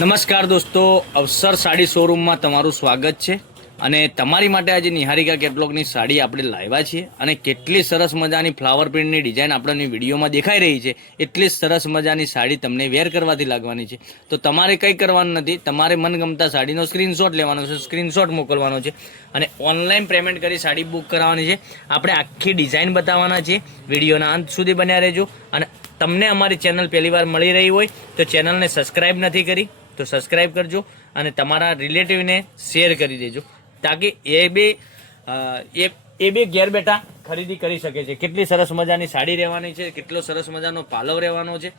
નમસ્કાર દોસ્તો, અવસર સાડી શોરૂમમાં તમારું સ્વાગત છે. અને તમારી માટે આજે નિહારિકા કેટલોગની સાડી આપણે લાવ્યા છીએ. અને કેટલી સરસ મજાની ફ્લાવર પ્રિન્ટની ડિઝાઇન આપણને વિડીયોમાં દેખાઈ રહી છે. એટલી સરસ મજાની સાડી તમને વેર કરવાથી લાગવાની છે. તો તમારે કંઈ કરવાનું નથી, તમારે મનગમતા સાડીનો સ્ક્રીનશોટ લેવાનો છે, સ્ક્રીનશોટ મોકલવાનો છે અને ઓનલાઈન પેમેન્ટ કરી સાડી બુક કરાવવાની છે. આપણે આખી ડિઝાઇન બતાવવાના છીએ. વિડીયોના અંત સુધી બન્યા રહેજો. અને તમને અમારી ચેનલ પહેલીવાર મળી રહી હોય તો ચેનલને સબસ્ક્રાઈબ નથી કરી તો સબસ્ક્રાઈબ કરજો અને તમારા રિલેટિવને શેર કરી દેજો, તાકી એ બે ઘેર બેઠા ખરીદી કરી શકે છે. કેટલી સરસ મજાની સાડી રહેવાની છે, કેટલો સરસ મજાનો પાલવ રહેવાનો છે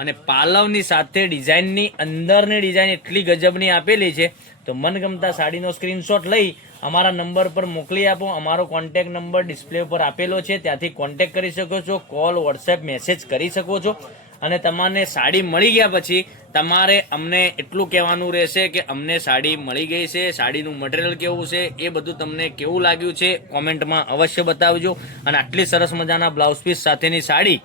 અને પાલવની સાથે ડિઝાઇનની અંદરની ડિઝાઇન એટલી ગજબની આપેલી છે. તો મનગમતા સાડીનો સ્ક્રીનશોટ લઈ અમારા નંબર પર મોકલી આપો. અમારો કોન્ટેક નંબર ડિસ્પ્લે ઉપર આપેલો છે, ત્યાંથી કોન્ટેક કરી શકો છો, કોલ વોટ્સએપ મેસેજ કરી શકો છો. અને તમને સાડી મળી ગયા પછી તમારે અમને એટલું કહેવાનું રહેશે કે અમને સાડી મળી ગઈ છે, સાડીનું મટીરિયલ કેવું છે, એ બધું તમને કેવું લાગ્યું છે કોમેન્ટમાં અવશ્ય બતાવજો. અને આટલી સરસ મજાના બ્લાઉઝ પીસ સાથેની સાડી,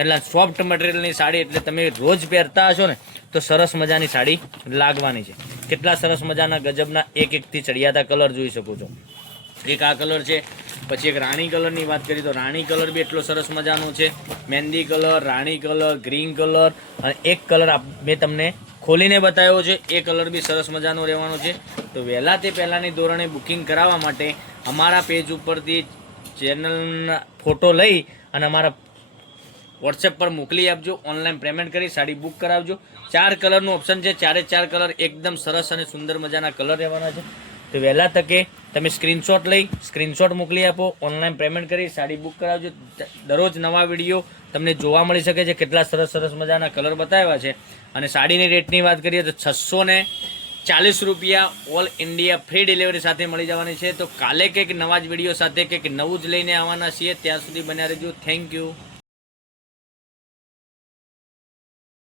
એટલે સોફ્ટ મટીરિયલની સાડી, એટલે તમે રોજ પહેરતા હશો ને તો સરસ મજાની સાડી લાગવાની છે. કેટલા સરસ મજાના ગજબના એકથી ચડિયાતા કલર જોઈ શકો છો. એક આ કલર છે, પછી એક રાણી કલરની વાત કરીએ તો રાણી કલર બી એટલો સરસ મજાનો છે. મહેંદી કલર, રાણી કલર, ગ્રીન કલર અને એક કલર મેં તમને ખોલીને બતાવ્યો છે, એ કલર બી સરસ મજાનો રહેવાનો છે. તો વહેલા તે પહેલાંની ધોરણે બુકિંગ કરાવવા માટે અમારા પેજ ઉપરથી ચેનલના ફોટો લઈ અને અમારા વોટ્સએપ પર મોકલી આપજો. ઓનલાઈન પેમેન્ટ કરી સાડી બુક કરાવજો. 4 કલરનું ઓપ્શન છે, 4 કલર એકદમ સરસ અને સુંદર મજાના કલર રહેવાના છે. તો વહેલા તકે તમે સ્ક્રીનશોટ લઈ સ્ક્રીનશોટ મોકલી આપો, ઓનલાઈન પેમેન્ટ કરી સાડી બુક કરાવજો. દરરોજ નવા વિડીયો તમને જોવા મળી શકે છે. કેટલા સરસ સરસ મજાના કલર બતાવ્યા છે. અને સાડીની રેટની વાત કરીએ તો 640 રૂપિયા ઓલ ઇન્ડિયા ફ્રી ડિલિવરી સાથે મળી જવાની છે. તો કાલે કંઈક નવા જ વિડીયો સાથે કંઈક નવું જ લઈને આવવાના છીએ. ત્યાં સુધી બન્યા રહેજો. Thank you.